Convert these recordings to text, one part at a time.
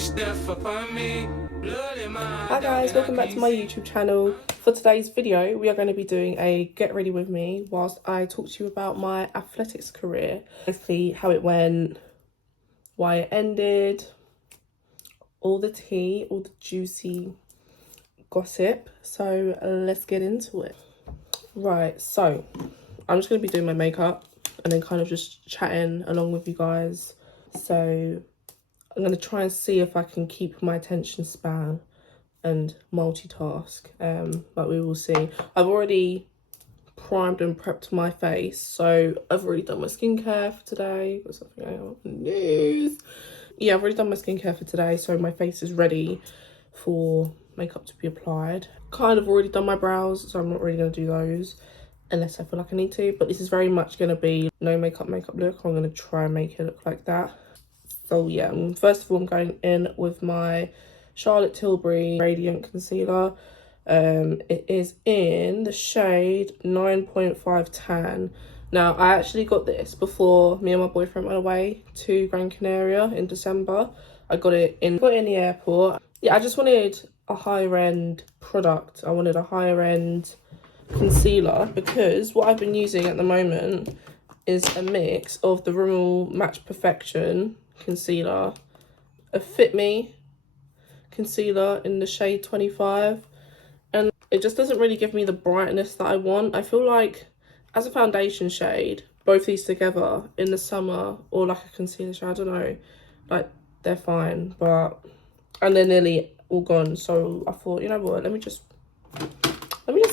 Hi guys, welcome back to my YouTube channel. For today's video, we are going to be doing a get ready with me whilst I talk to you about my athletics career. Basically how it went, why it ended, all the tea, all the juicy gossip. So let's get into it. Right, so I'm just going to be doing my makeup and then kind of just chatting along with you guys. So I'm going to try and see if I can keep my attention span and multitask, but we will see. I've already primed and prepped my face, so I've already done my skincare for today. Got something going on in the news. Yeah, I've already done my skincare for today, so my face is ready for makeup to be applied. Kind of already done my brows, so I'm not really going to do those unless I feel like I need to, but this is very much going to be no makeup look. I'm going to try and make it look like that. So yeah, first of all, I'm going in with my Charlotte Tilbury Radiant Concealer. It is in the shade 9.5 Tan. Now, I actually got this before me and my boyfriend went away to Gran Canaria in December. I got it in the airport. Yeah, I just wanted a higher end product. I wanted a higher end concealer because what I've been using at the moment is a mix of the Rimmel Match Perfection concealer, a Fit Me concealer in the shade 25, and it just doesn't really give me the brightness that I want. I feel like as a foundation shade, both these together in the summer or like a concealer shade, I don't know, like they're fine, but and they're nearly all gone. So I thought, you know what, let me just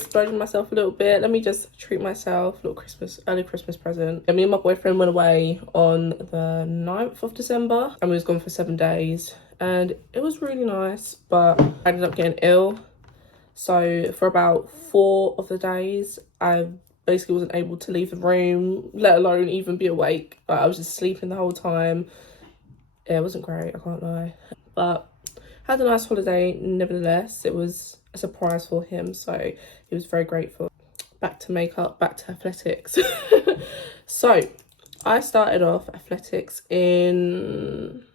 splurge on myself a little bit. Let me just treat myself a little early Christmas present. And me and my boyfriend went away on the 9th of December and we was gone for 7 days. And it was really nice, but I ended up getting ill. So for about 4 of the days, I basically wasn't able to leave the room, let alone even be awake. Like, I was just sleeping the whole time. Yeah, it wasn't great, I can't lie. But had a nice holiday nevertheless. It was a surprise for him, so he was very grateful. Back to makeup, back to athletics. So I started off athletics in,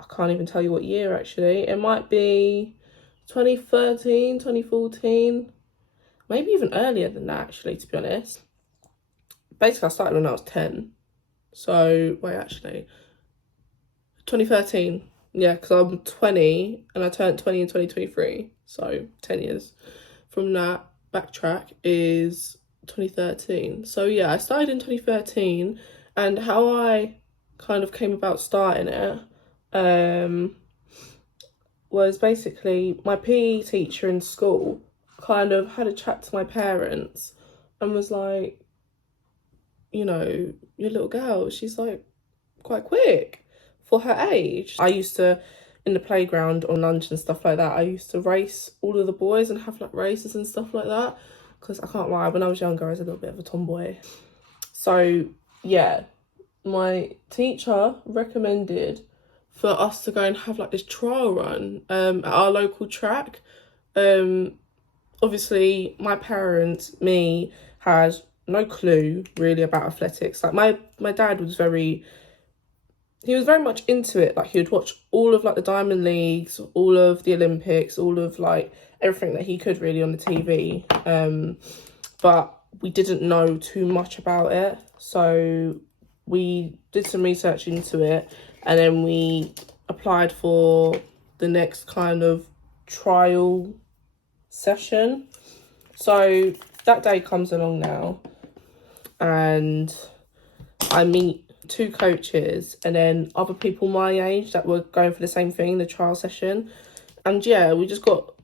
I can't even tell you what year actually. It might be 2013, 2014, maybe even earlier than that actually, to be honest. Basically I started when I was 10. So wait, actually 2013. Yeah, because I'm 20 and I turned 20 in 2023. So 10 years from that. Backtrack is 2013. So yeah, I started in 2013, and how I kind of came about starting it was basically my PE teacher in school kind of had a chat to my parents and was like, you know, your little girl, she's like quite quick for her age. I used to, in the playground on lunch and stuff like that, I used to race all of the boys and have like races and stuff like that, because I can't lie, when I was younger I was a little bit of a tomboy. So yeah, my teacher recommended for us to go and have like this trial run at our local track. Obviously my parents, me, had no clue really about athletics. Like my dad was very much into it. Like he would watch all of like the Diamond Leagues, all of the Olympics, all of like everything that he could really on the TV. But we didn't know too much about it. So we did some research into it and then we applied for the next kind of trial session. So that day comes along now and I meet 2 coaches and then other people my age that were going for the same thing, the trial session. And yeah, we just got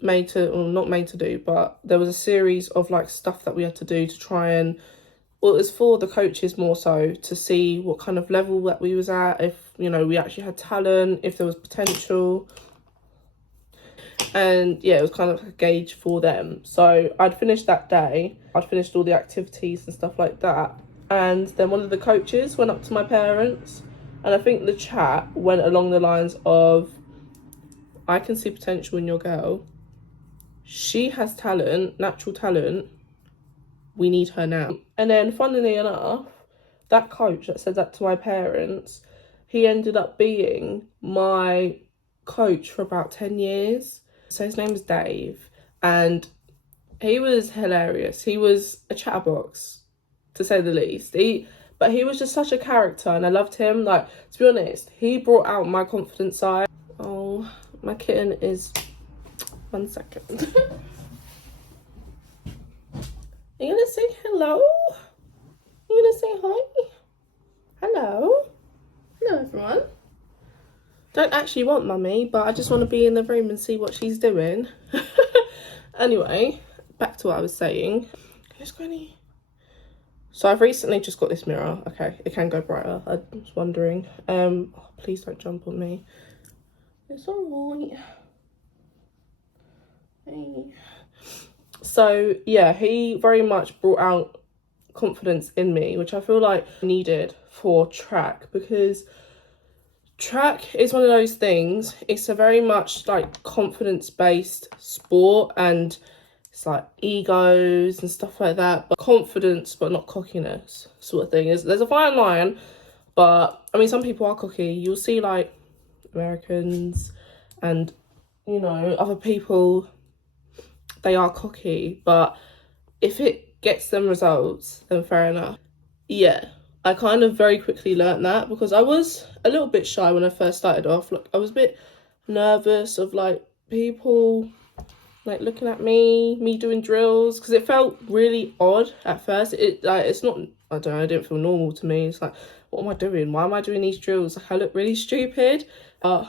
made to, or not made to do, but there was a series of like stuff that we had to do to try and, well, it was for the coaches more so to see what kind of level that we was at, if, you know, we actually had talent, if there was potential. And yeah, it was kind of a gauge for them. So I'd finished that day, I'd finished all the activities and stuff like that. And then one of the coaches went up to my parents, and I think the chat went along the lines of, I can see potential in your girl. She has talent, natural talent. We need her now. And then funnily enough, that coach that said that to my parents, he ended up being my coach for about 10 years. So his name is Dave, and he was hilarious. He was a chatterbox, to say the least. But he was just such a character, and I loved him. Like, to be honest, he brought out my confident side. Oh, my kitten is... 1 second. Are you gonna say hello? You gonna say hi? Hello? Hello, everyone. Don't actually want mummy, but I just want to be in the room and see what she's doing. Anyway, back to what I was saying. Who's Granny? So I've recently just got this mirror. Okay, it can go brighter. I was wondering. Oh, please don't jump on me. It's alright. Hey. So yeah, he very much brought out confidence in me, which I feel like I needed for track, because track is one of those things. It's a very much like confidence based sport, and it's like egos and stuff like that, but confidence but not cockiness sort of thing. There's a fine line, but I mean, some people are cocky. You'll see like Americans and, you know, other people, they are cocky, but if it gets them results, then fair enough. Yeah, I kind of very quickly learnt that, because I was a little bit shy when I first started off. Like, I was a bit nervous of like people like looking at me doing drills, because it felt really odd at first. It's not, I don't know, it didn't feel normal to me. It's like, what am I doing? Why am I doing these drills? Like, I look really stupid. I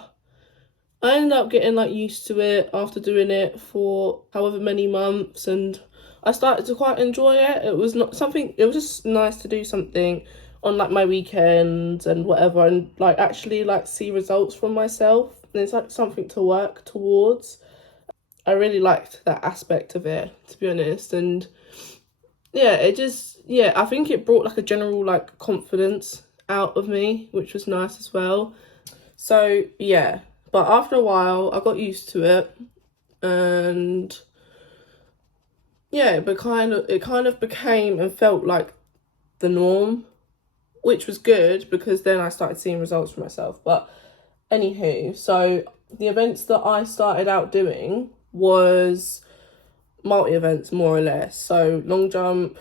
ended up getting like used to it after doing it for however many months, and I started to quite enjoy it. It was not something, it was just nice to do something on like my weekends and whatever, and like actually like see results from myself, and it's like something to work towards. I really liked that aspect of it, to be honest. And yeah, I think it brought like a general like confidence out of me, which was nice as well. So yeah, but after a while I got used to it, and yeah, it kind of became and felt like the norm, which was good, because then I started seeing results for myself. But anywho, so the events that I started out doing was multi-events, more or less. So long jump,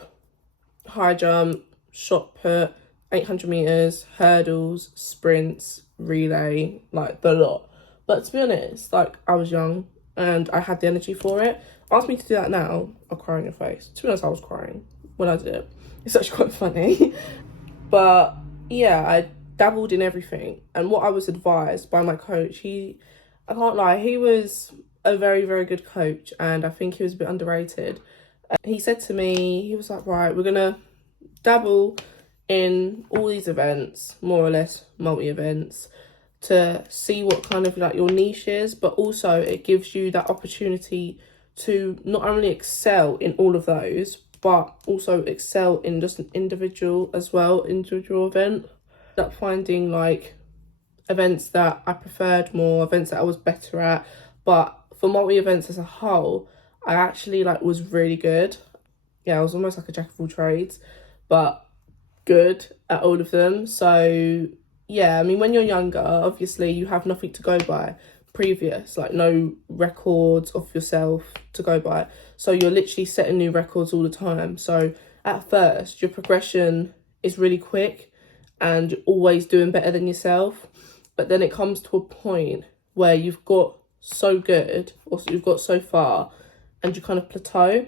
high jump, shot put, 800 meters, hurdles, sprints, relay, like the lot. But to be honest, like, I was young and I had the energy for it. Ask me to do that now, I'll cry in your face. To be honest, I was crying when I did it. It's actually quite funny. But yeah, I dabbled in everything. And what I was advised by my coach, I can't lie, he was a very, very good coach, and I think he was a bit underrated. He said to me, he was like, right, we're gonna dabble in all these events, more or less multi-events, to see what kind of like your niche is, but also it gives you that opportunity to not only excel in all of those, but also excel in just an individual as well, individual event. Up finding like events that I preferred more, events that I was better at, but for multi-events as a whole, I actually like was really good. Yeah, I was almost like a jack of all trades, but good at all of them. So yeah, I mean, when you're younger, obviously you have nothing to go by previous, like no records of yourself to go by. So you're literally setting new records all the time. So at first, your progression is really quick and you're always doing better than yourself. But then it comes to a point where you've got so good, or you've got so far, and you kind of plateau.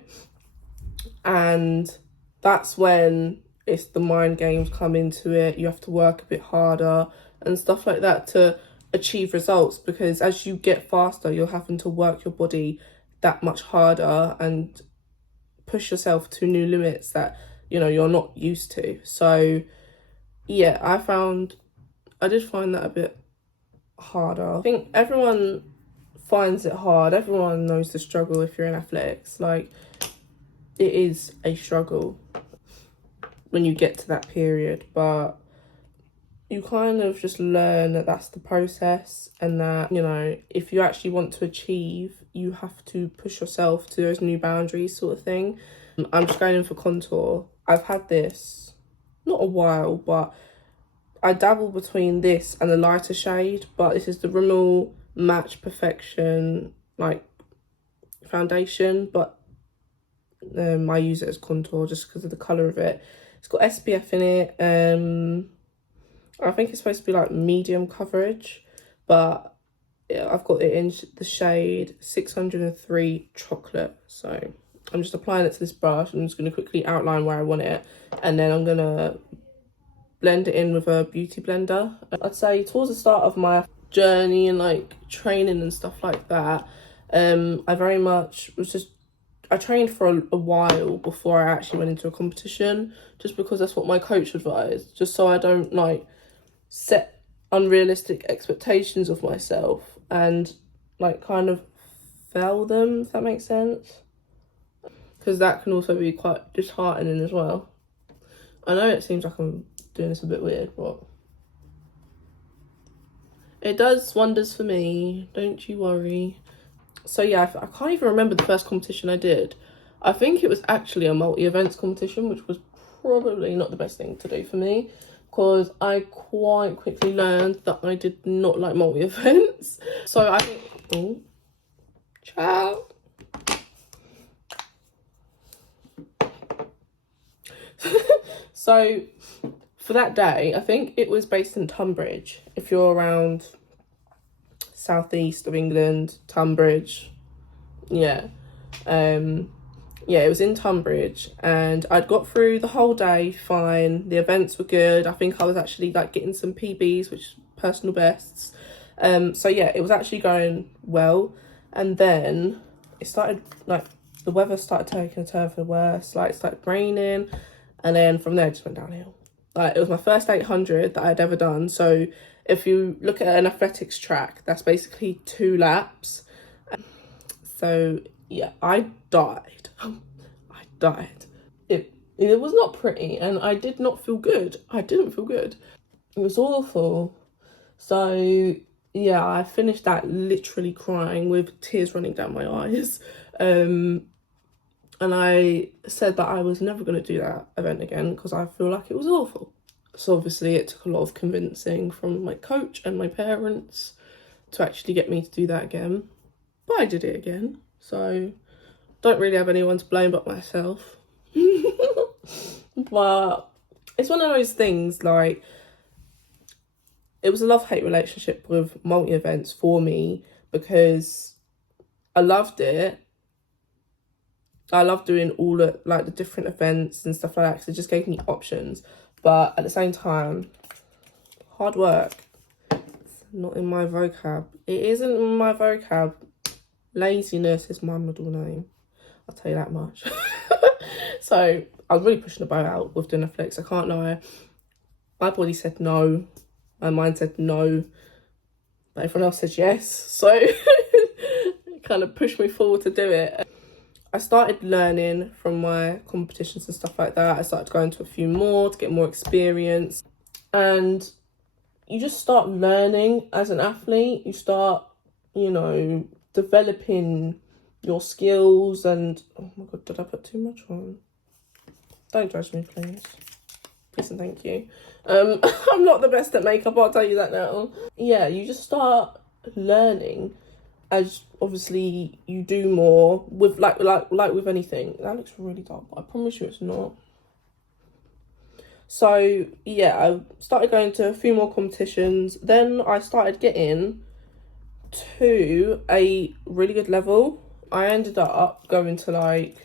And that's when it's the mind games come into it. You have to work a bit harder and stuff like that to achieve results, because as you get faster, you're having to work your body that much harder and push yourself to new limits that, you know, you're not used to. So yeah, I did find that a bit harder. I think everyone finds it hard. Everyone knows the struggle if you're in athletics. Like, it is a struggle when you get to that period, but you kind of just learn that that's the process, and that, you know, if you actually want to achieve, you have to push yourself to those new boundaries, sort of thing. I'm just going in for contour. I've had this not a while, but I dabble between this and the lighter shade, but this is the Rimmel Match Perfection like foundation, but I use it as contour just because of the colour of it. It's got SPF in it. I think it's supposed to be like medium coverage, but yeah, I've got it in the shade 603 Chocolate. So I'm just applying it to this brush. I'm just going to quickly outline where I want it, and then I'm going to blend it in with a beauty blender. I'd say towards the start of my journey and like training and stuff like that, I very much was just, I trained for a while before I actually went into a competition, just because that's what my coach advised, just so I don't like set unrealistic expectations of myself and like kind of fail them, if that makes sense, because that can also be quite disheartening as well. I know it seems like I'm doing this a bit weird, but it does wonders for me, don't you worry. So yeah, I can't even remember the first competition I did. I think it was actually a multi-events competition, which was probably not the best thing to do for me, because I quite quickly learned that I did not like multi-events. So I think, oh, ciao. So for that day, I think it was based in Tunbridge. If you're around southeast of England, Tunbridge, yeah. Yeah, it was in Tunbridge, and I'd got through the whole day fine. The events were good. I think I was actually like getting some PBs, which is personal bests. So yeah, it was actually going well. And then it started, like, the weather started taking a turn for the worse. Like, it started raining, and then from there it just went downhill. Like, it was my first 800 that I'd ever done. So if you look at an athletics track, that's basically 2 laps. So yeah, I died. I died. It was not pretty, and I did not feel good. I didn't feel good. It was awful. So yeah, I finished that literally crying with tears running down my eyes. And I said that I was never going to do that event again because I feel like it was awful. So obviously it took a lot of convincing from my coach and my parents to actually get me to do that again. But I did it again. So don't really have anyone to blame but myself. But it's one of those things, like, it was a love-hate relationship with multi-events for me, because I loved it. I love doing all the, like, the different events and stuff like that, because it just gave me options. But at the same time, hard work, it's not in my vocab. It isn't in my vocab. Laziness is my middle name. I'll tell you that much. So I was really pushing the boat out with doing Netflix, I can't lie. My body said no. My mind said no. But everyone else said yes. So it kind of pushed me forward to do it. I started learning from my competitions and stuff like that. I started going to a few more to get more experience. And you just start learning as an athlete. You start, you know, developing your skills. And oh my god, did I put too much on? Don't judge me, please. Please and thank you. I'm not the best at makeup, I'll tell you that now. Yeah, you just start learning as obviously you do more with like with anything. That looks really dark, but I promise you it's not. So yeah, I started going to a few more competitions. Then I started getting to a really good level. I ended up going to like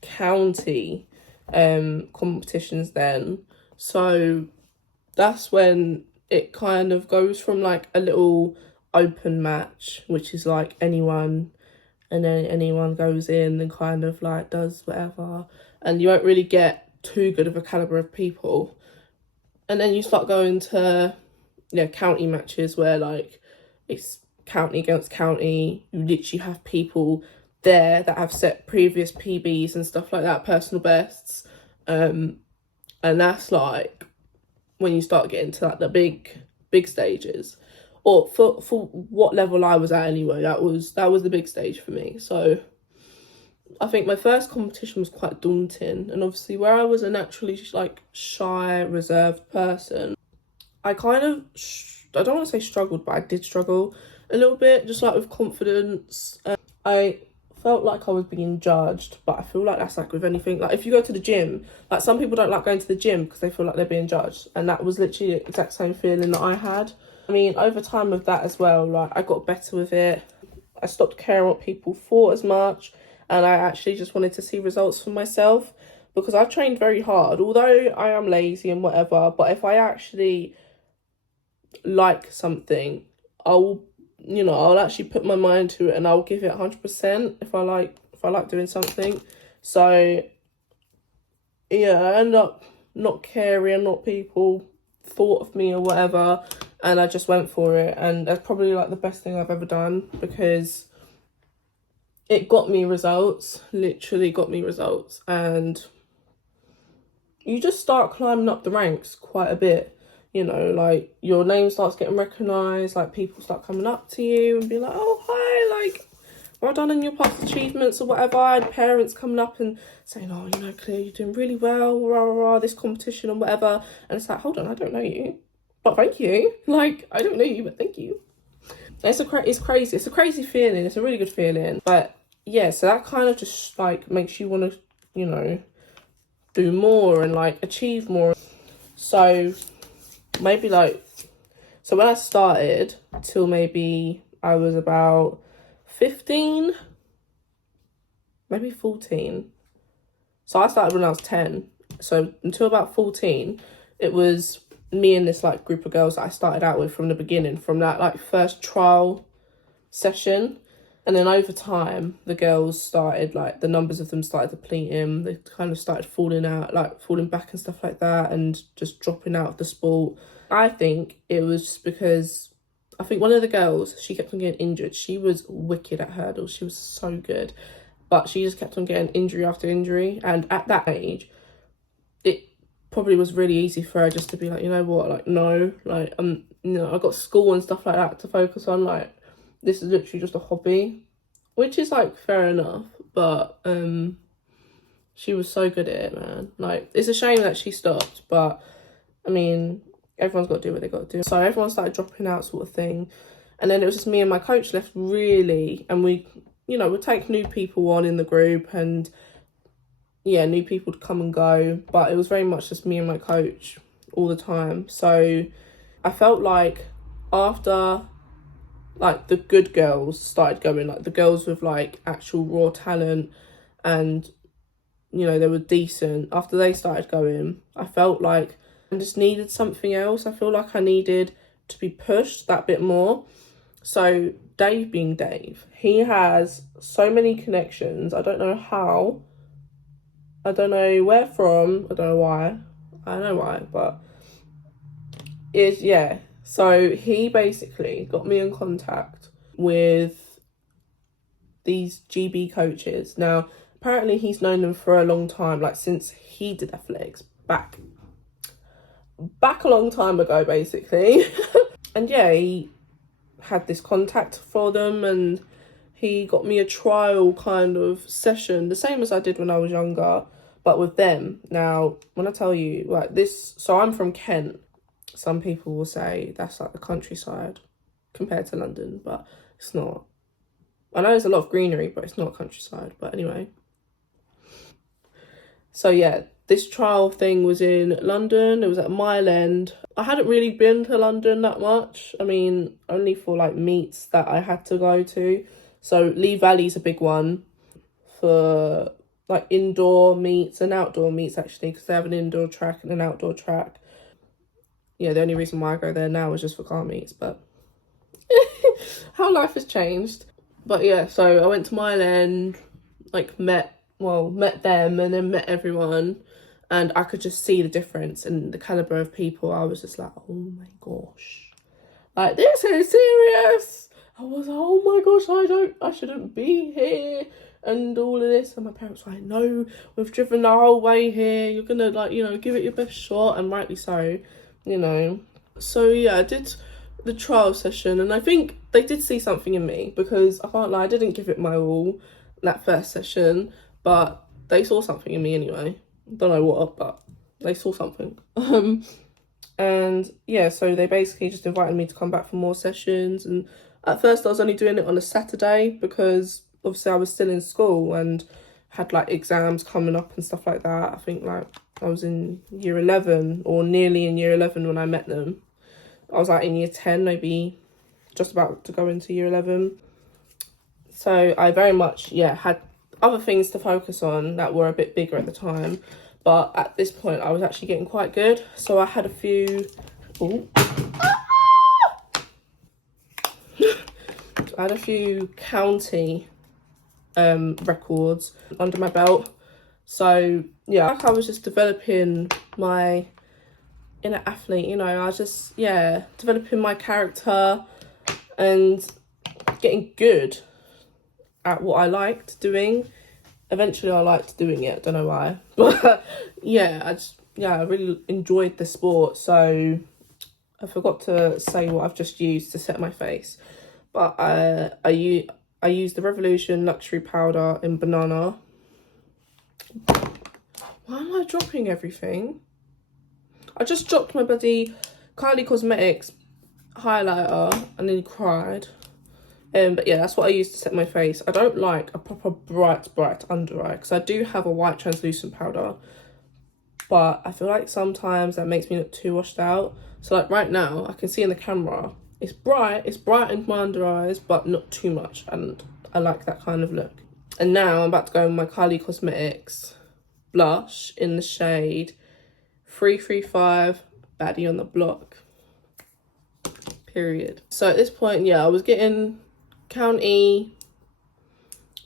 county competitions then. So that's when it kind of goes from like a little open match, which is like anyone, and then anyone goes in and kind of like does whatever, and you won't really get too good of a caliber of people. And then you start going to, you know, county matches where like it's county against county. You literally have people there that have set previous PBs and stuff like that, personal bests, and that's like when you start getting to like the big stages, or for what level I was at anyway. That was the big stage for me. So I think my first competition was quite daunting, and obviously where I was a naturally like shy, reserved person, I kind of, I don't want to say struggled, but I did struggle a little bit, just like with confidence. I felt like I was being judged, but I feel like that's like with anything. Like if you go to the gym, like some people don't like going to the gym because they feel like they're being judged, and that was literally the exact same feeling that I had. I mean, over time with that as well, like I got better with it. I stopped caring what people thought as much, and I actually just wanted to see results for myself, because I trained very hard, although I am lazy and whatever. But if I actually like something, I'll actually put my mind to it, and I'll give it 100% if I like doing something. So yeah, I end up not caring what people thought of me or whatever, and I just went for it. And that's probably like the best thing I've ever done, because it got me results, literally got me results. And you just start climbing up the ranks quite a bit, like your name starts getting recognised, like people start coming up to you and be like, oh hi, like well done on your past achievements or whatever. I had parents coming up and saying, oh, Claire, you're doing really well, rah, rah, rah, this competition and whatever. And it's like, hold on, I don't know you, but thank you. Like, I don't know you, but thank you. It's crazy. It's a crazy feeling. It's a really good feeling. But yeah, so that kind of just like makes you want to, do more and like achieve more. So maybe so when I started till maybe I was about 15, maybe 14. So I started when I was 10. So until about 14, it was me and this like group of girls that I started out with from the beginning, from that like first trial session. And then over time, the girls started, like, the numbers of them started depleting. They kind of started falling back and stuff like that, and just dropping out of the sport. I think it was because, I think one of the girls, she kept on getting injured. She was wicked at hurdles. She was so good. But she just kept on getting injury after injury. And at that age, it probably was really easy for her just to be like, you know what, like, no. Like, I got school and stuff like that to focus on, like, this is literally just a hobby, which is like fair enough. But she was so good at it, man. Like, it's a shame that she stopped, but I mean, everyone's got to do what they got to do. So everyone started dropping out, sort of thing. And then it was just me and my coach left, really. And we, would take new people on in the group, and yeah, new people would come and go. But it was very much just me and my coach all the time. So I felt like after, like, the good girls started going, like the girls with like actual raw talent, and they were decent, after they started going, I felt like I just needed something else. I feel like I needed to be pushed that bit more. So Dave, being Dave, he has so many connections. I don't know how, I don't know where from, I don't know why, I know why, but yeah. So he basically got me in contact with these GB coaches. Now, apparently he's known them for a long time, like since he did athletics back a long time ago, basically. And yeah, he had this contact for them, and he got me a trial kind of session, the same as I did when I was younger, but with them. Now, when I tell you, like, this, so I'm from Kent. Some people will say that's like the countryside compared to London, but it's not. I know there's a lot of greenery, but it's not countryside. But anyway. So yeah, this trial thing was in London. It was at Mile End. I hadn't really been to London that much. I mean, only for like meets that I had to go to. So Lee Valley's a big one for like indoor meets and outdoor meets, actually, because they have an indoor track and an outdoor track. Yeah, the only reason why I go there now is just for car meets, but how life has changed. But yeah, so I went to Mile End, like met them, and then met everyone, and I could just see the difference and the caliber of people. I was just like, oh my gosh, like, this is serious. I was like, oh my gosh, I shouldn't be here, and all of this. And my parents were like, no, we've driven the whole way here, you're gonna, like, give it your best shot, and rightly so. So yeah, I did the trial session, and I think they did see something in me, because I can't lie, I didn't give it my all that first session, but they saw something in me anyway. Don't know what, but they saw something. And yeah, so they basically just invited me to come back for more sessions. And at first I was only doing it on a Saturday because obviously I was still in school and had like exams coming up and stuff like that. I think like I was in year 11 or nearly in year 11 when I met them. I was like in year 10, maybe just about to go into year 11. So I very much, yeah, had other things to focus on that were a bit bigger at the time. But at this point, I was actually getting quite good. So I had a few... Ooh. I had a few county records under my belt. So, yeah, like I was just developing my inner athlete, you know. I was just, yeah, developing my character and getting good at what I liked doing. Eventually I liked doing it, don't know why, but yeah, I really enjoyed the sport. So I forgot to say what I've just used to set my face, but I used the Revolution Luxury Powder in Banana. Why am I dropping everything? I just dropped my bloody Kylie Cosmetics highlighter and then cried. But yeah, that's what I use to set my face. I don't like a proper bright under eye because I do have a white translucent powder, but I feel like sometimes that makes me look too washed out. So like right now, I can see in the camera, it's bright in my under eyes, but not too much, and I like that kind of look. And now I'm about to go with my Kylie Cosmetics blush in the shade 335 Baddie on the Block. Period. So at this point, yeah, I was getting county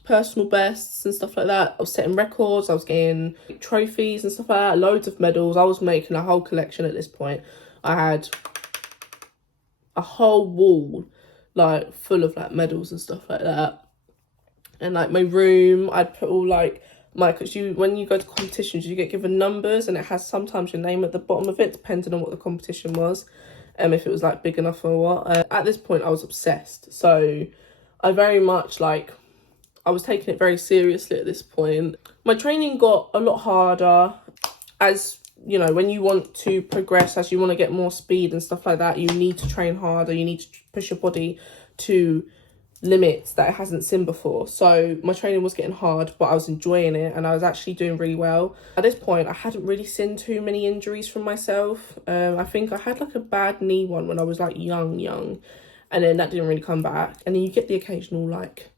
personal bests and stuff like that. I was setting records, I was getting trophies and stuff like that, loads of medals. I was making a whole collection at this point. I had a whole wall like full of like medals and stuff like that. And like my room, I'd put all like because when you go to competitions you get given numbers and it has sometimes your name at the bottom of it depending on what the competition was, if it was like big enough or what. At this point I was obsessed, so I very much like, I was taking it very seriously at this point. My training got a lot harder as, you know, when you want to progress, as you want to get more speed and stuff like that, you need to train harder, you need to push your body to limits that it hasn't seen before. So my training was getting hard, but I was enjoying it and I was actually doing really well. At this point, I hadn't really seen too many injuries from myself. I think I had like a bad knee one when I was like young. And then that didn't really come back. And then you get the occasional like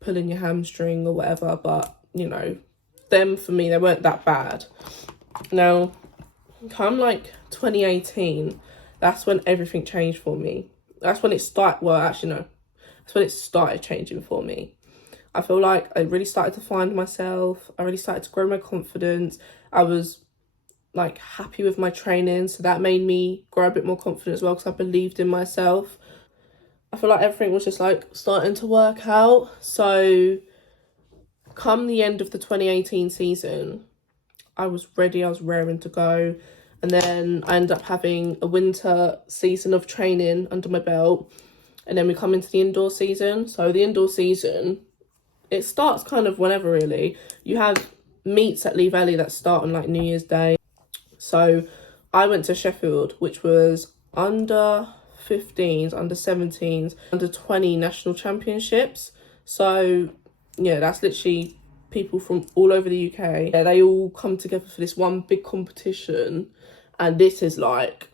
pulling your hamstring or whatever. But, you know, them for me, they weren't that bad. Now, come like 2018, that's when everything changed for me. That's when it started, well, actually, no. That's when it started changing for me. I feel like I really started to find myself. I really started to grow my confidence. I was like happy with my training. So that made me grow a bit more confident as well because I believed in myself. I feel like everything was just like starting to work out. So come the end of the 2018 season, I was ready, I was raring to go. And then I ended up having a winter season of training under my belt. And then we come into the indoor season. So the indoor season, it starts kind of whenever really. You have meets at Lee Valley that start on like New Year's Day. So I went to Sheffield, which was under 15s, under 17s, under 20 national championships. So yeah, that's literally people from all over the UK. Yeah, they all come together for this one big competition. And this is like,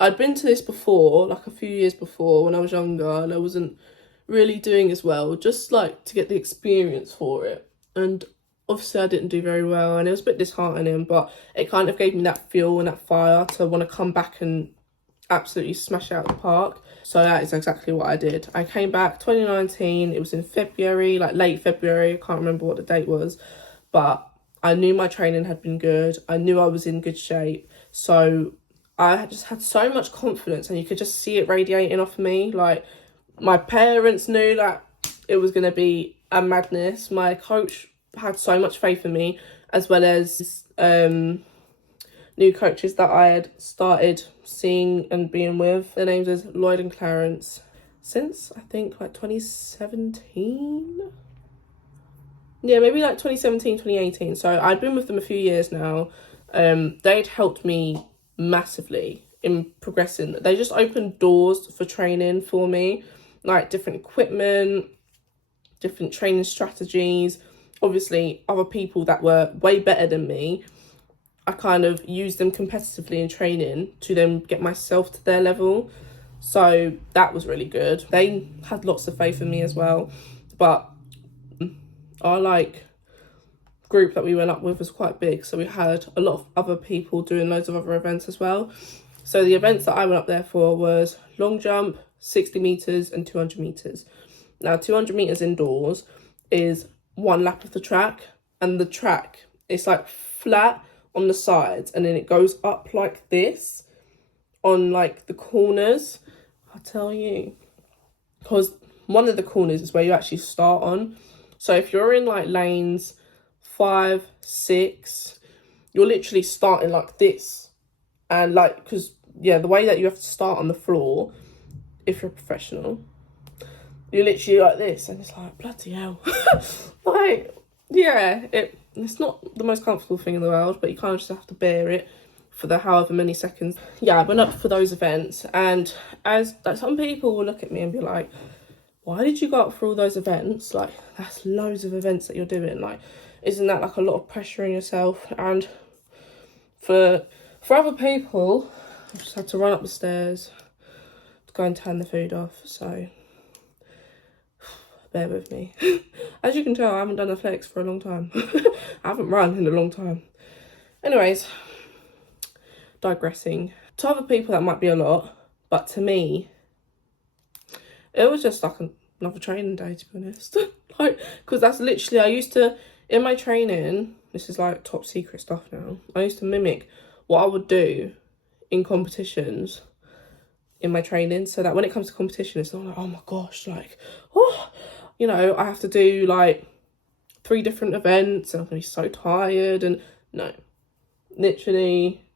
I'd been to this before, like a few years before when I was younger, and I wasn't really doing as well, just like to get the experience for it. And obviously I didn't do very well and it was a bit disheartening, but it kind of gave me that fuel and that fire to want to come back and absolutely smash out the park. So that is exactly what I did. I came back 2019, it was in February, like late February, I can't remember what the date was, but I knew my training had been good. I knew I was in good shape. So I just had so much confidence and you could just see it radiating off me. Like my parents knew that it was going to be a madness. My coach had so much faith in me, as well as new coaches that I had started seeing and being with. Their names is Lloyd and Clarence since I think like 2017. Yeah, maybe like 2017, 2018. So I'd been with them a few years now. They'd helped me massively in progressing. They just opened doors for training for me, like different equipment, different training strategies. Obviously, other people that were way better than me, I kind of used them competitively in training to then get myself to their level. So that was really good. They had lots of faith in me as well. But our like group that we went up with was quite big. So we had a lot of other people doing loads of other events as well. So the events that I went up there for was long jump, 60 meters and 200 meters. Now 200 meters indoors is one lap of the track, and the track is like flat on the sides and then it goes up like this on like the corners. I'll tell you, because one of the corners is where you actually start on. So if you're in like lanes 5, 6, you're literally starting like this, and like, because yeah, the way that you have to start on the floor, if you're a professional, you're literally like this, and it's like, bloody hell. Like, yeah, it's not the most comfortable thing in the world, but you kind of just have to bear it for the however many seconds. Yeah, I went up for those events, and as like, some people will look at me and be like, why did you go up for all those events? Like, that's loads of events that you're doing. Like, isn't that like a lot of pressure on yourself? And for other people, I just had to run up the stairs to go and turn the food off, so bear with me. As you can tell, I haven't done a flex for a long time. I haven't run in a long time. Anyways, digressing. To other people that might be a lot, but to me, it was just like another training day, to be honest. Like, because that's literally, I used to, in my training, this is like top secret stuff now, I used to mimic what I would do in competitions in my training, so that when it comes to competition, it's not like, oh my gosh, like, oh, you know, I have to do like 3 different events and I'm gonna be so tired. And no, literally,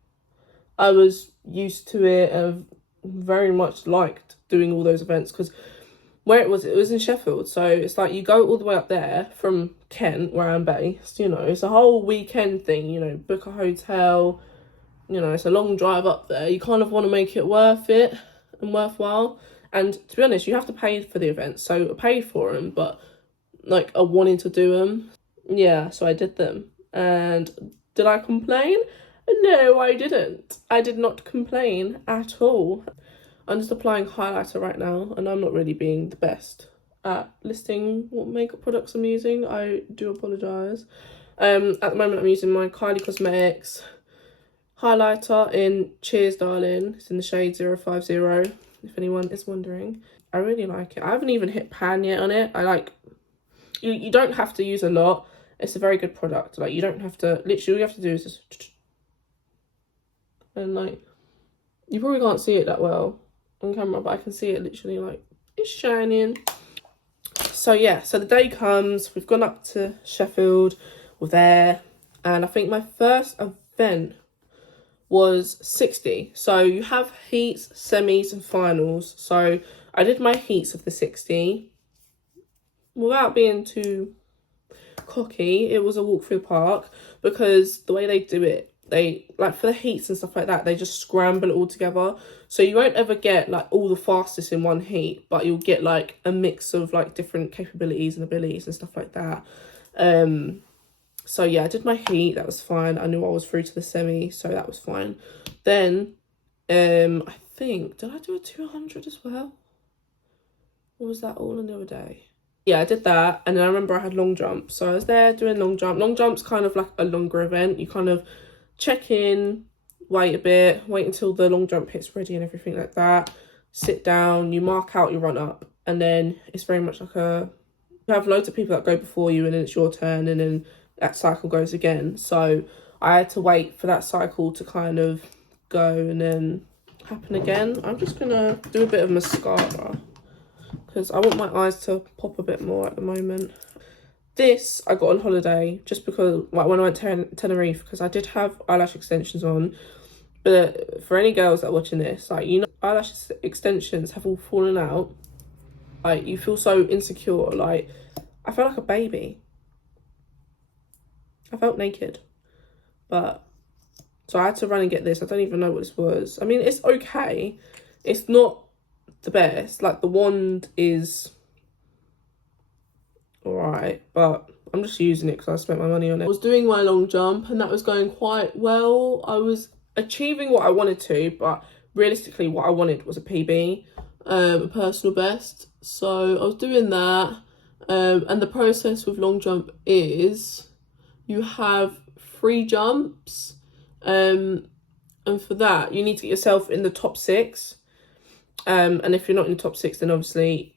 I was used to it and very much liked doing all those events, because where it was in Sheffield, so it's like you go all the way up there from Kent, where I'm based, you know, it's a whole weekend thing, you know, book a hotel, you know, it's a long drive up there. You kind of want to make it worth it and worthwhile. And to be honest, you have to pay for the events, so I paid for them, but like I wanted to do them. Yeah, so I did them. And did I complain? No, I didn't. I did not complain at all. I'm just applying highlighter right now, and I'm not really being the best at listing what makeup products I'm using. I do apologise. At the moment I'm using my Kylie Cosmetics highlighter in Cheers Darling. It's in the shade 050, if anyone is wondering. I really like it. I haven't even hit pan yet on it. I like, you don't have to use a lot. It's a very good product. Like, you don't have to, literally all you have to do is just, and like, you probably can't see it that well on camera, but I can see it literally, like, it's shining. So yeah, so the day comes, we've gone up to Sheffield, we're there, and I think my first event was 60. So you have heats, semis and finals. So I did my heats of the 60. Without being too cocky, it was a walk through the park, because the way they do it, they, like for the heats and stuff like that, they just scramble it all together. So you won't ever get like all the fastest in one heat, but you'll get like a mix of like different capabilities and abilities and stuff like that. So yeah, I did my heat, that was fine. I knew I was through to the semi, so that was fine. Then, I think, did I do a 200 as well? Or was that all on the other day? Yeah, I did that, and then I remember I had long jump. So I was there doing long jump. Long jump's kind of like a longer event. You kind of check in, wait a bit, wait until the long jump pit's ready and everything like that. Sit down, you mark out your run up, and then it's very much like you have loads of people that go before you, and then it's your turn, and then that cycle goes again. So I had to wait for that cycle to kind of go and then happen again. I'm just gonna do a bit of mascara because I want my eyes to pop a bit more at the moment. This I got on holiday just because, like, when I went to Tenerife, because I did have eyelash extensions on. But for any girls that are watching this, like, you know, eyelash extensions have all fallen out. Like, you feel so insecure. Like, I felt like a baby. I felt naked, but So I had to run and get this. I don't even know what this was. I mean, it's okay. It's not the best. Like, the wand is alright, but I'm just using it because I spent my money on it. I was doing my long jump and that was going quite well. I was achieving what I wanted to, but realistically what I wanted was a PB, a personal best. So I was doing that, and the process with long jump is you have 3 jumps, and for that you need to get yourself in the top 6, and if you're not in the top 6 then obviously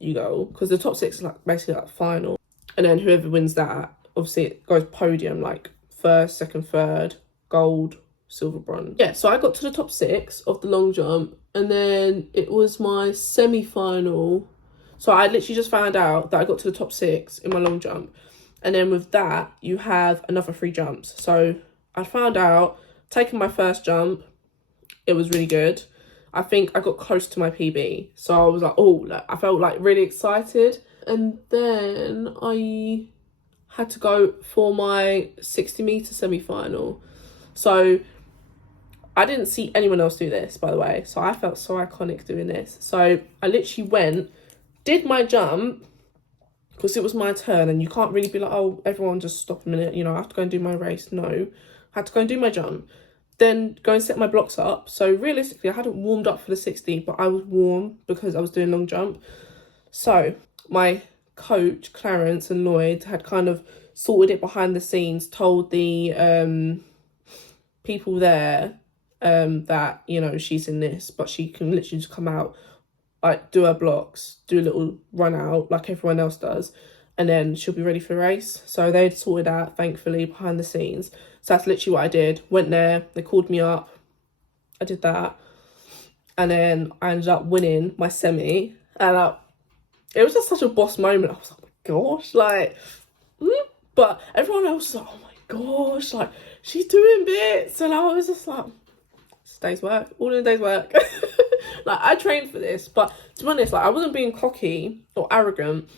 you go, because the top 6 is like basically like final, and then whoever wins that, obviously it goes podium, like first, second, third, gold, silver, bronze. Yeah, so I got to the top 6 of the long jump, and then it was my semi-final. So I literally just found out that I got to the top 6 in my long jump, and then with that you have another 3 jumps. So I found out, taking my first jump, it was really good. I think I got close to my PB, so I was like, oh, like, I felt like really excited. And then I had to go for my 60-meter semi-final. So I didn't see anyone else do this, by the way, so I felt so iconic doing this. So I literally went, did my jump, because it was my turn, and you can't really be like, oh, everyone just stop a minute, you know, I have to go and do my race. No, I had to go and do my jump, then go and set my blocks up. So realistically I hadn't warmed up for the 60, but I was warm because I was doing long jump. So my coach Clarence and Lloyd had kind of sorted it behind the scenes, told the people there that, you know, she's in this, but she can literally just come out, like do her blocks, do a little run out like everyone else does, and then she'll be ready for the race. So they'd sorted out, thankfully, behind the scenes. So that's literally what I did. Went there, they called me up, I did that, and then I ended up winning my semi. And it was just such a boss moment. I was like, oh my gosh, like, but everyone else was like, oh my gosh, like, she's doing bits. And I was just like, it's a day's work, all in a day's work. Like, I trained for this, but to be honest, like, I wasn't being cocky or arrogant.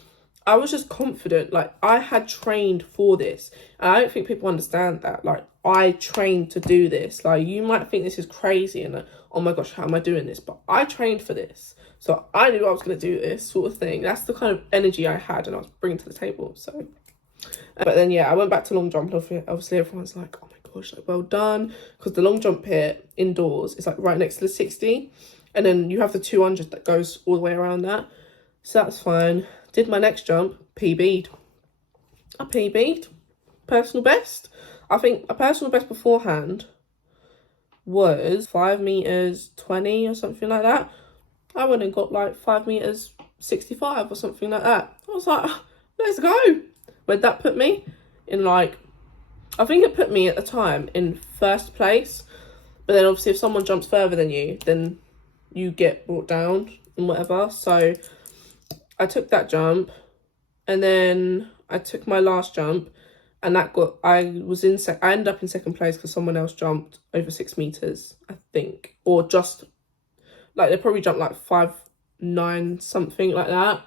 I was just confident. Like, I had trained for this, and I don't think people understand that. Like, I trained to do this. Like, you might think this is crazy and oh my gosh, how am I doing this? But I trained for this, so I knew I was going to do this sort of thing. That's the kind of energy I had and I was bringing to the table. So, but then yeah, I went back to long jump. Obviously, everyone's like, oh my gosh, like, well done, because the long jump pit indoors is like right next to the 60, and then you have the 200 that goes all the way around that. So that's fine. Did my next jump, PB'd. I PB'd. Personal best. I think a personal best beforehand was 5 meters 20 or something like that. I went and got like 5 meters 65 or something like that. I was like, let's go. Where'd that put me? In like, I think it put me at the time in 1st place. But then obviously if someone jumps further than you, then you get brought down and whatever. So I took that jump, and then I took my last jump, and I ended up in 2nd place because someone else jumped over 6 meters, I think, or just like they probably jumped like 5'9" something like that.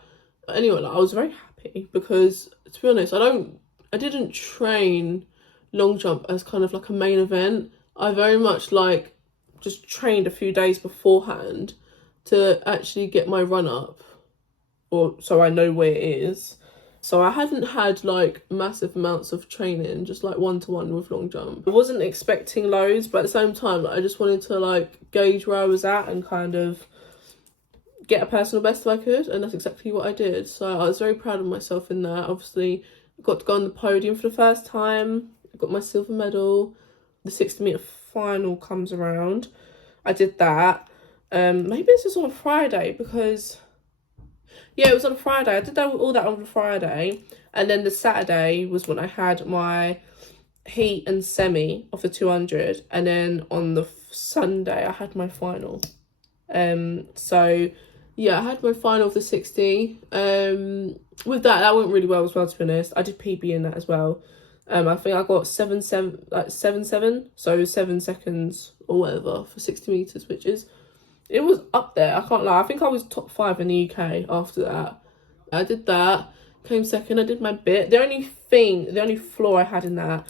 But anyway, like, I was very happy because, to be honest, I didn't train long jump as kind of like a main event. I very much like just trained a few days beforehand to actually get my run up, or so I know where it is. So I hadn't had like massive amounts of training, just like one-to-one with long jump. I wasn't expecting loads, but at the same time, like, I just wanted to like gauge where I was at and kind of get a personal best if I could, and that's exactly what I did. So I was very proud of myself in that. Obviously, I got to go on the podium for the first time. I got my silver medal. The 60-meter final comes around. I did that. Maybe this was on a Friday because, yeah, it was on a Friday. I did all that on a Friday, and then the Saturday was when I had my heat and semi of the 200, and then on the Sunday I had my final. So yeah, I had my final of the 60. With that went really well as well, to be honest. I did PB in that as well. I think I got 7-7, so 7 seconds or whatever for 60 meters, which is, it was up there. I can't lie. I think I was top 5 in the UK after that. I did that, came second. I did my bit. The only flaw I had in that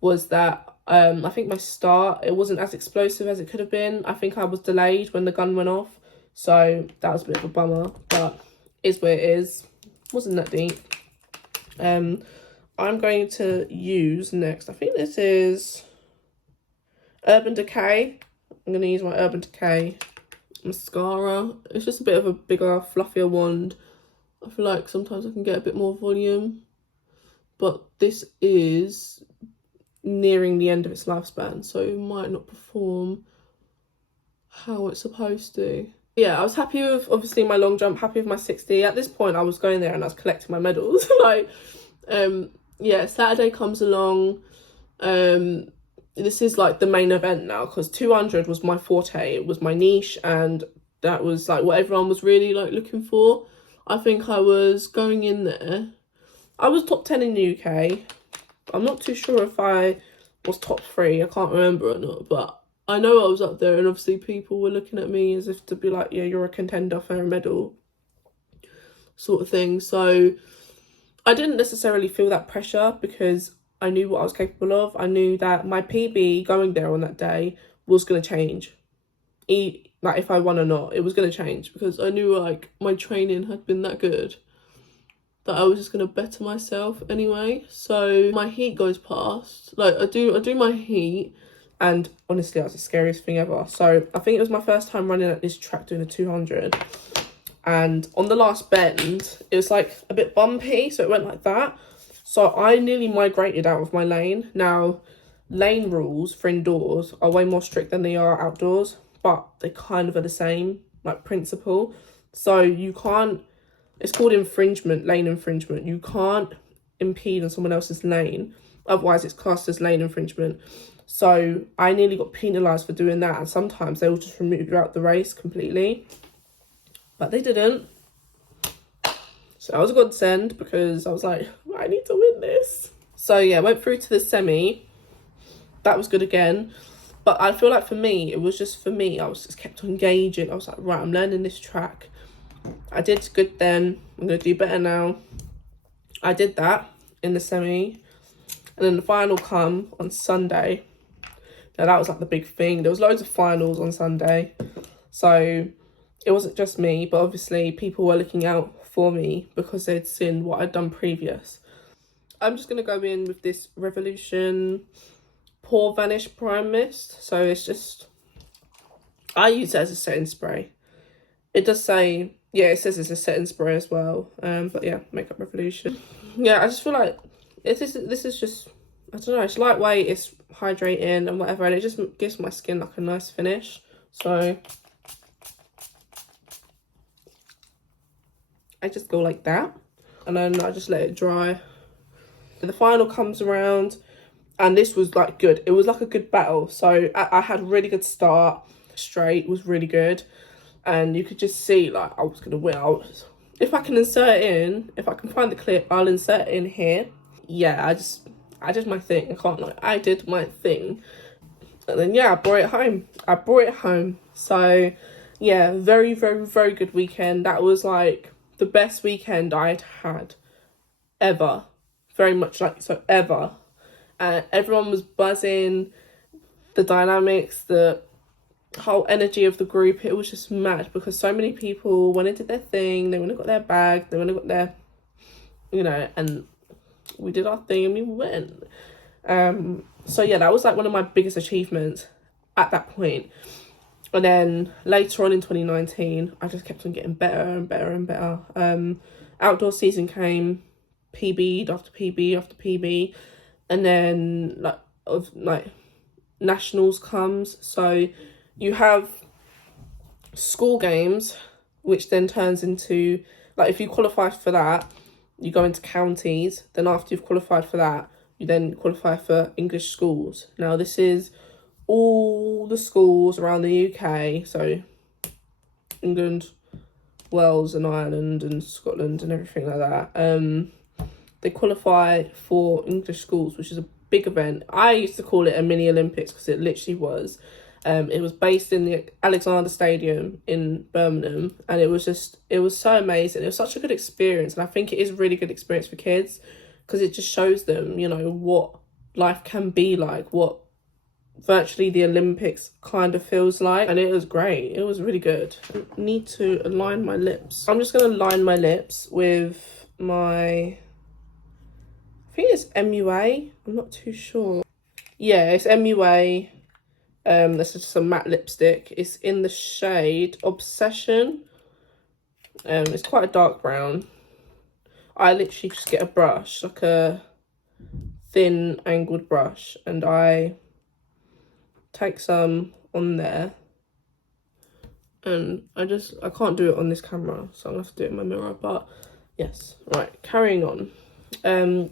was that I think my start, it wasn't as explosive as it could have been. I think I was delayed when the gun went off, so that was a bit of a bummer, but is what it is. Wasn't that deep. I'm going to use next, I think this is Urban Decay. I'm going to use my Urban Decay mascara. It's just a bit of a bigger, fluffier wand. I feel like sometimes I can get a bit more volume, but this is nearing the end of its lifespan, so it might not perform how it's supposed to. Yeah, I was happy with obviously my long jump, happy with my 60. At this point I was going there and I was collecting my medals. Like yeah, Saturday comes along. This is like the main event now, because 200 was my forte, it was my niche, and that was like what everyone was really like looking for. I think I was going in there, I was top 10 in the UK. I'm not too sure if I was top 3, I can't remember or not, but I know I was up there, and obviously people were looking at me as if to be like, yeah, you're a contender for a medal sort of thing. So I didn't necessarily feel that pressure because I knew what I was capable of. I knew that my PB going there on that day was going to change. Like if I won or not, it was going to change, because I knew like my training had been that good that I was just going to better myself anyway. So my heat goes past, like I do my heat, and honestly that's the scariest thing ever. So I think it was my first time running at this track doing a 200, and on the last bend it was like a bit bumpy, so it went like that. So I nearly migrated out of my lane. Now lane rules for indoors are way more strict than they are outdoors, but they kind of are the same like principle. So you can't, it's called infringement, lane infringement. You can't impede on someone else's lane, otherwise it's classed as lane infringement. So I nearly got penalised for doing that, and sometimes they will just remove you out the race completely, but they didn't. So I was a godsend, because I was like, I need to win this. So yeah, went through to the semi. That was good again. But I feel like for me, it was just for me, I was just kept on engaging. I was like, right, I'm learning this track. I did good then. I'm going to do better now. I did that in the semi. And then the final come on Sunday. Now that was like the big thing. There was loads of finals on Sunday. So it wasn't just me, but obviously people were looking out for me because they'd seen what I'd done previous. I'm just going to go in with this Revolution Pore Vanish Prime Mist. So it's just, I use it as a setting spray. It does say, yeah, it says it's a setting spray as well. But yeah, Makeup Revolution. Yeah, I just feel like this is just, I don't know, it's lightweight, it's hydrating and whatever, and it just gives my skin like a nice finish. So I just go like that, and then I just let it dry. The final comes around, and this was like good. It was like a good battle. So I had a really good start. Straight was really good, and you could just see like I was gonna win. If I can insert it in, if I can find the clip, I'll insert it in here. Yeah, I did my thing. I can't lie, I did my thing, and then yeah, I brought it home. So yeah, very, very, very good weekend. That was like the best weekend I'd had ever, very much like so ever. And everyone was buzzing, the dynamics, the whole energy of the group, it was just mad, because so many people went and did their thing, they went and got their bag, they went and got their, you know, and we did our thing and we went. So yeah, that was like one of my biggest achievements at that point. And then later on in 2019, I just kept on getting better and better and better. Outdoor season came, PB after PB after PB, and then like nationals comes. So you have school games, which then turns into, like, if you qualify for that, you go into counties. Then after you've qualified for that, you then qualify for English schools. Now this is all the schools around the UK, so England, Wales and Ireland and Scotland and everything like that. They qualify for English schools, which is a big event. I used to call it a mini Olympics because it literally was. It was based in the Alexander Stadium in Birmingham, and it was so amazing. It was such a good experience, and I think it is a really good experience for kids, because it just shows them, you know, what life can be like, what virtually the Olympics kind of feels like, and it was great. It was really good. I need to align my lips. I'm just going to line my lips with my, I think it's MUA. I'm not too sure. Yeah, it's MUA. This is just a matte lipstick. It's in the shade Obsession. It's quite a dark brown. I literally just get a brush, like a thin angled brush, and I take some on there, and I can't do it on this camera, so I'm gonna have to do it in my mirror. But yes, right, carrying on.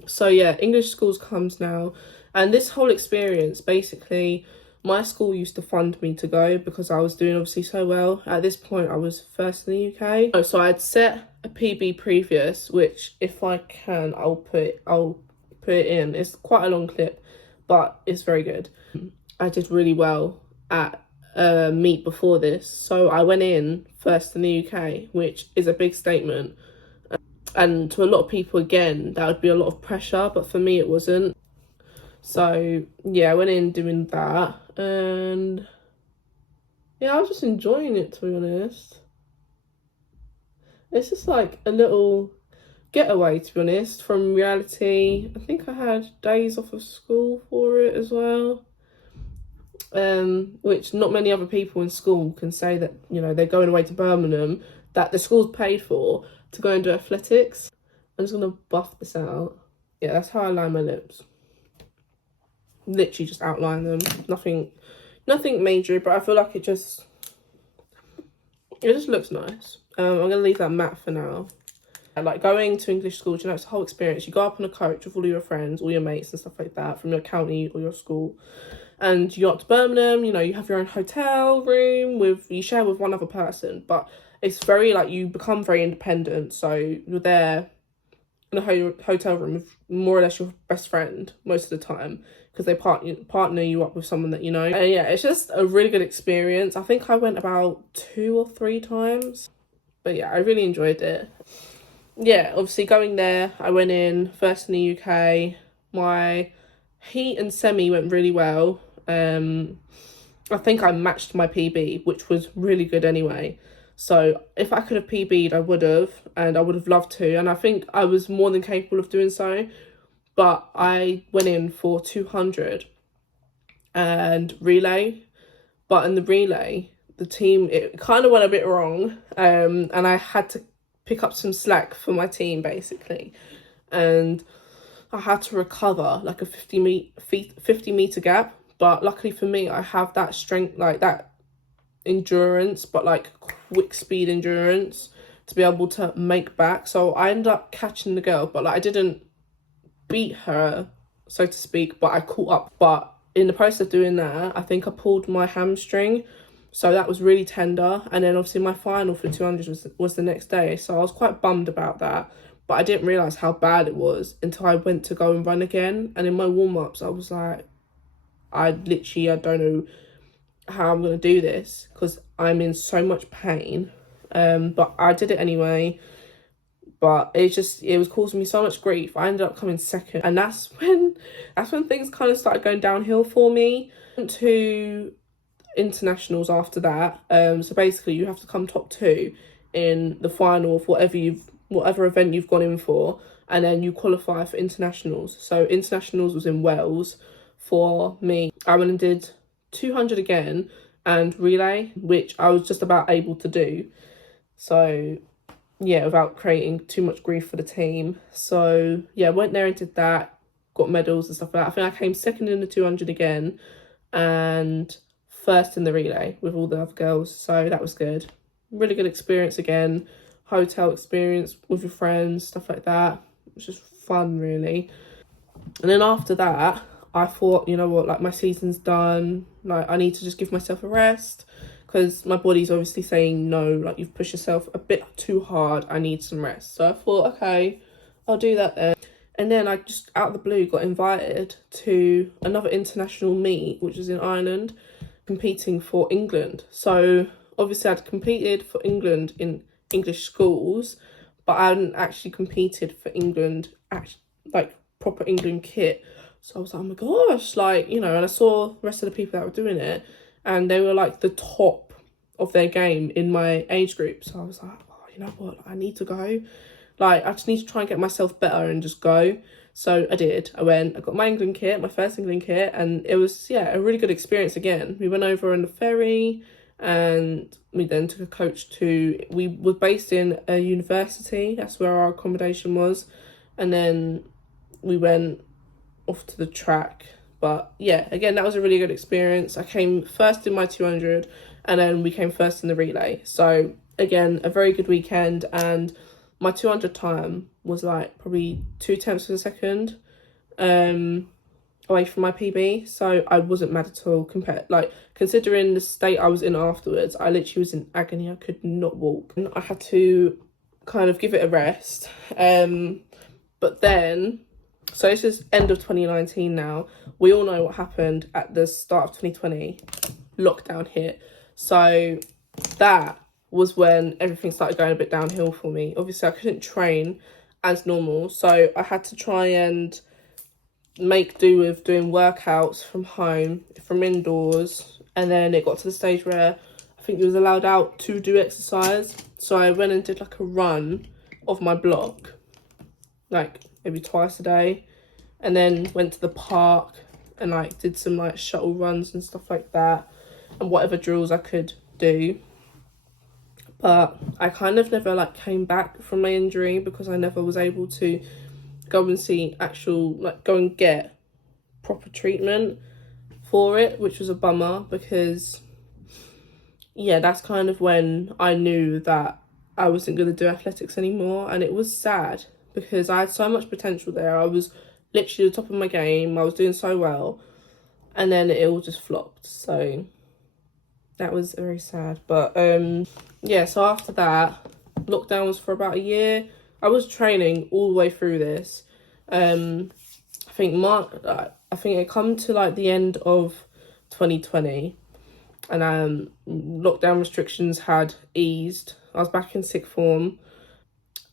So yeah, English schools comes now, and this whole experience, basically my school used to fund me to go because I was doing obviously so well. At this point I was first in the UK, so I'd set a PB previous, which if I can I'll put it in. It's quite a long clip, but it's very good. I did really well at meet before this, so I went in first in the UK, which is a big statement, and to a lot of people again that would be a lot of pressure, but for me it wasn't. So yeah, I went in doing that, and yeah, I was just enjoying it, to be honest. It's just like a little getaway, to be honest, from reality. I think I had days off of school for it as well, which not many other people in school can say that, you know, they're going away to Birmingham, that the school's paid for, to go and do athletics. I'm just gonna buff this out. Yeah, that's how I line my lips. Literally just outline them. Nothing major, but I feel like it just looks nice. I'm gonna leave that matte for now. Like going to English school, you know, it's a whole experience. You go up on a coach with all your friends, all your mates and stuff like that from your county or your school, and you go up to Birmingham. You know, you have your own hotel room you share with one other person, but it's very like, you become very independent. So you're there in a hotel room with more or less your best friend most of the time, because they partner you up with someone that you know. And yeah, it's just a really good experience. I think I went about 2 or 3 times, but yeah, I really enjoyed it. Yeah, obviously going there, I went in first in the UK. My heat and semi went really well. I think I matched my PB, which was really good anyway. So if I could have PB'd, I would have, and I would have loved to. And I think I was more than capable of doing so. But I went in for 200 and relay. But in the relay, the team, it kind of went a bit wrong. And I had to pick up some slack for my team, basically. And I had to recover like a 50 meter gap. But luckily for me, I have that strength, like that endurance, but like quick speed endurance, to be able to make back. So I ended up catching the girl, but like I didn't beat her, so to speak, but I caught up. But in the process of doing that, I think I pulled my hamstring, so that was really tender. And then obviously my final for 200 was the next day, so I was quite bummed about that. But I didn't realise how bad it was until I went to go and run again. And in my warm-ups, I was like, I don't know how I'm going to do this, because I'm in so much pain. But I did it anyway. But it was causing me so much grief. I ended up coming second, and that's when things kind of started going downhill for me. I went to internationals after that. So basically you have to come top 2 in the final of whatever event you've gone in for, and then you qualify for internationals. So internationals was in Wales for me. I went and did 200 again and relay, which I was just about able to do. So yeah, without creating too much grief for the team. So yeah, went there and did that, got medals and stuff like that. I think I came second in the 200 again and first in the relay with all the other girls. So that was good. Really good experience again. Hotel experience with your friends, stuff like that. It was just fun, really. And then after that, I thought, you know what, like my season's done. Like I need to just give myself a rest, because my body's obviously saying no, like you've pushed yourself a bit too hard, I need some rest. So I thought, okay, I'll do that then. And then I just out of the blue got invited to another international meet, which was in Ireland, competing for England. So obviously I'd competed for England in English schools, but I hadn't actually competed for England, like proper England kit, So I was like, oh my gosh, like, you know, and I saw the rest of the people that were doing it, and they were like the top of their game in my age group. So I was like, oh, you know what, I need to go. Like, I just need to try and get myself better and just go. So I did. I went, I got my England kit, my first England kit, and it was, yeah, a really good experience again. We went over on the ferry, and we then took a coach we were based in a university. That's where our accommodation was. And then we went off to the track. But yeah, again, that was a really good experience. I came first in my 200, and then we came first in the relay. So again, a very good weekend, and my 200 time was like probably 0.2 of a second away from my PB. So I wasn't mad at all, considering the state I was in afterwards. I literally was in agony. I could not walk, and I had to kind of give it a rest. But then, so this is end of 2019 now. We all know what happened at the start of 2020. Lockdown hit. So that was when everything started going a bit downhill for me. Obviously, I couldn't train as normal. So I had to try and make do with doing workouts from home, from indoors. And then it got to the stage where I think you was allowed out to do exercise. So I went and did like a run of my block, like maybe twice a day, and then went to the park and like did some like shuttle runs and stuff like that, and whatever drills I could do. But I kind of never like came back from my injury because I never was able to go and see go and get proper treatment for it, which was a bummer, because yeah, that's kind of when I knew that I wasn't going to do athletics anymore. And it was sad because I had so much potential there. I was literally the top of my game. I was doing so well, and then it all just flopped. So that was very sad. But yeah, so after that, lockdown was for about a year. I was training all the way through this. I think it come to like the end of 2020, and lockdown restrictions had eased. I was back in sixth form,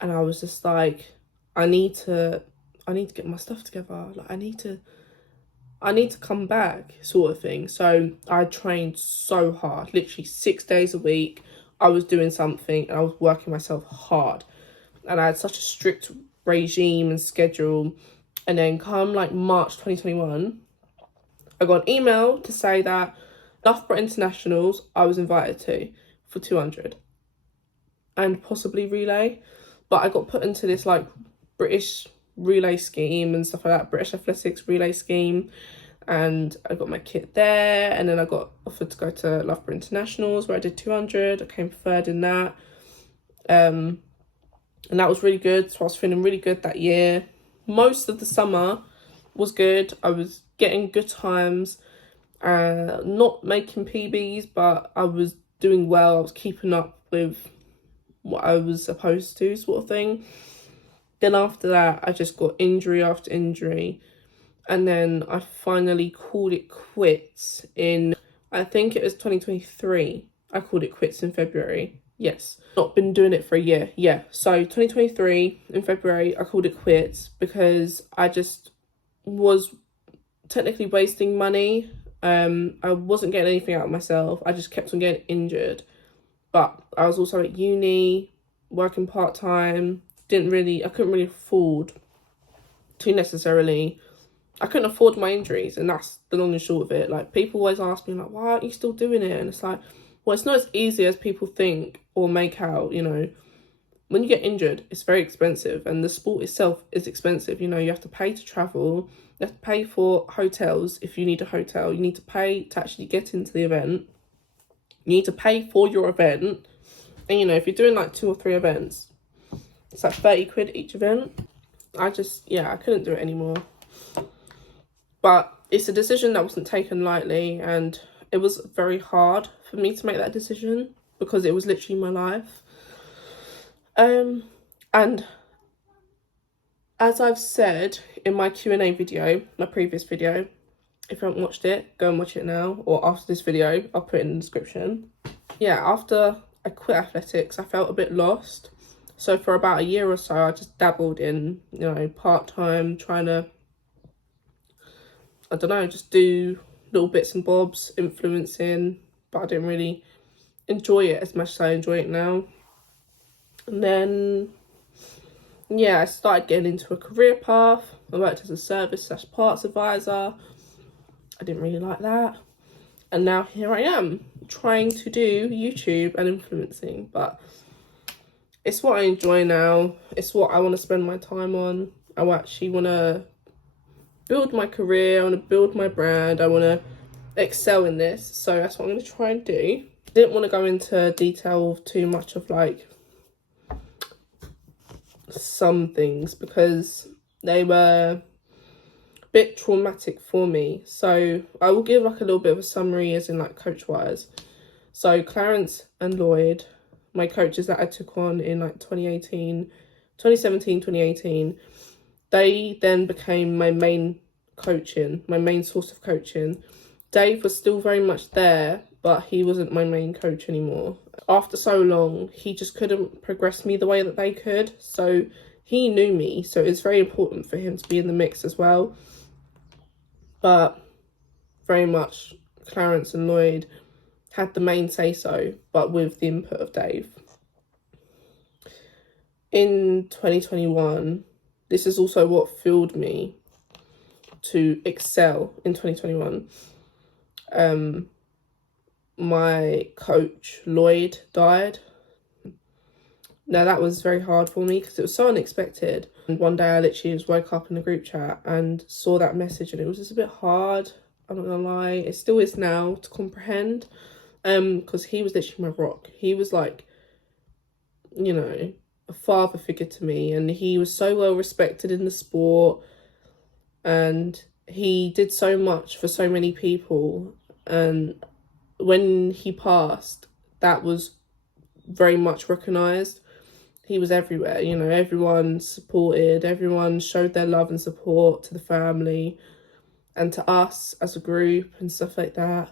and I was just like, I need to get my stuff together. Like, I need to come back, sort of thing. So I trained so hard, literally 6 days a week. I was doing something, and I was working myself hard, and I had such a strict regime and schedule. And then come like March 2021, I got an email to say that Loughborough Internationals I was invited to for 200 and possibly relay, but I got put into this like British relay scheme and stuff like that, British athletics relay scheme, and I got my kit there. And then I got offered to go to Loughborough Internationals, where I did 200. I came third in that, and that was really good. So I was feeling really good that year. Most of the summer was good. I was getting good times, not making PBs, but I was doing well. I was keeping up with what I was supposed to, sort of thing. Then after that, I just got injury after injury, and then I finally called it quits in, I think it was 2023. I called it quits in February. Yes, not been doing it for a year. Yeah, so 2023 in February, I called it quits because I just was technically wasting money. I wasn't getting anything out of myself. I just kept on getting injured. But I was also at uni, working part-time. I couldn't really afford to necessarily, I couldn't afford my injuries, and that's the long and short of it. Like, people always ask me, like, why aren't you still doing it? And it's like, well, it's not as easy as people think or make out, you know. When you get injured, it's very expensive, and the sport itself is expensive. You know, you have to pay to travel, you have to pay for hotels if you need a hotel, you need to pay to actually get into the event, you need to pay for your event, and you know, if you're doing like 2 or 3 events, it's like 30 quid each event. I couldn't do it anymore. But it's a decision that wasn't taken lightly, and it was very hard for me to make that decision because it was literally my life. And as I've said in my Q&A video, my previous video, if you haven't watched it, go and watch it now, or after this video, I'll put it in the description. Yeah, after I quit athletics, I felt a bit lost. So for about a year or so, I just dabbled in, you know, part-time, trying to I don't know, just do little bits and bobs, influencing, but I didn't really enjoy it as much as I enjoy it now. And then, yeah, I started getting into a career path. I worked as a service/parts advisor. I didn't really like that. And now here I am, trying to do YouTube and influencing, but it's what I enjoy now. It's what I want to spend my time on. I actually want to build my career. I want to build my brand. I want to excel in this. So that's what I'm going to try and do. Didn't want to go into detail of too much of like some things because they were a bit traumatic for me. So I will give like a little bit of a summary as in like coach wise. So Clarence and Lloyd, my coaches that I took on in like 2017, 2018, they then became my main source of coaching. Dave was still very much there, but he wasn't my main coach anymore. After so long, he just couldn't progress me the way that they could. So he knew me, so it's very important for him to be in the mix as well. But very much Clarence and Lloyd had the main say-so, but with the input of Dave. In 2021, this is also what fueled me to excel in 2021. My coach, Lloyd, died. Now, that was very hard for me because it was so unexpected. And one day I literally just woke up in the group chat and saw that message, and it was just a bit hard. I'm not gonna lie. It still is now to comprehend. Because he was literally my rock. He was like, you know, a father figure to me, and he was so well respected in the sport, and he did so much for so many people. And when he passed, that was very much recognised. He was everywhere, you know, everyone supported, everyone showed their love and support to the family and to us as a group and stuff like that.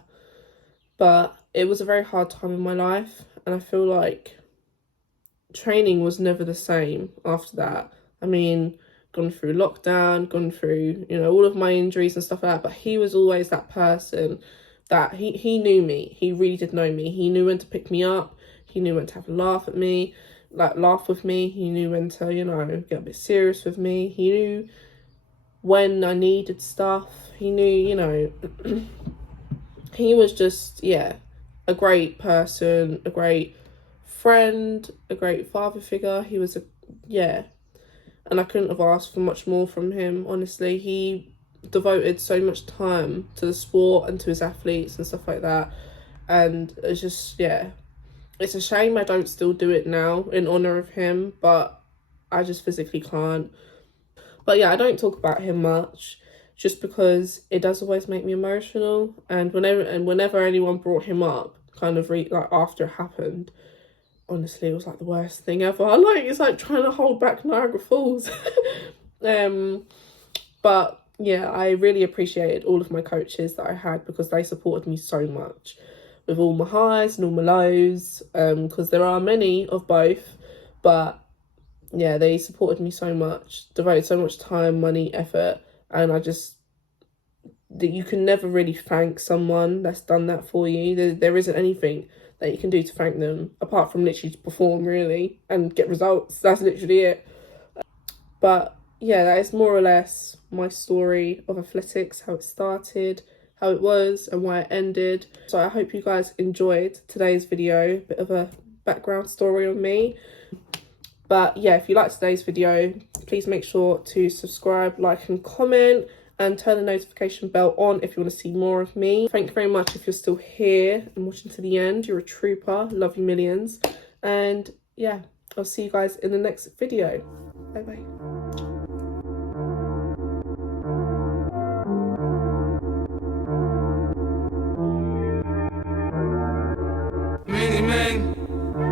But it was a very hard time in my life, and I feel like training was never the same after that. I mean, gone through lockdown, gone through, you know, all of my injuries and stuff like that, but he was always that person that he knew me. He really did know me. He knew when to pick me up. He knew when to have a laugh at me, like laugh with me. He knew when to, you know, get a bit serious with me. He knew when I needed stuff. He knew, you know, he was just, yeah, a great person, a great friend, a great father figure. He was and I couldn't have asked for much more from him, honestly. He devoted so much time to the sport and to his athletes and stuff like that. And it's just, yeah, it's a shame I don't still do it now in honour of him, but I just physically can't. But yeah, I don't talk about him much just because it does always make me emotional. And whenever anyone brought him up, kind of like after it happened, honestly, it was like the worst thing ever. Like, it's like trying to hold back Niagara Falls. But yeah, I really appreciated all of my coaches that I had because they supported me so much with all my highs and all my lows, because there are many of both. But yeah, they supported me so much, devoted so much time, money, effort, and that you can never really thank someone that's done that for you. There isn't anything that you can do to thank them apart from literally to perform, really, and get results. That's literally it. But yeah, that is more or less my story of athletics, how it started, how it was, and why it ended. So I hope you guys enjoyed today's video, bit of a background story on me. But yeah, if you liked today's video, please make sure to subscribe, like and comment, and turn the notification bell on if you want to see more of me. Thank you very much if you're still here and watching to the end. You're a trooper. Love you millions. And yeah, I'll see you guys in the next video. Bye bye.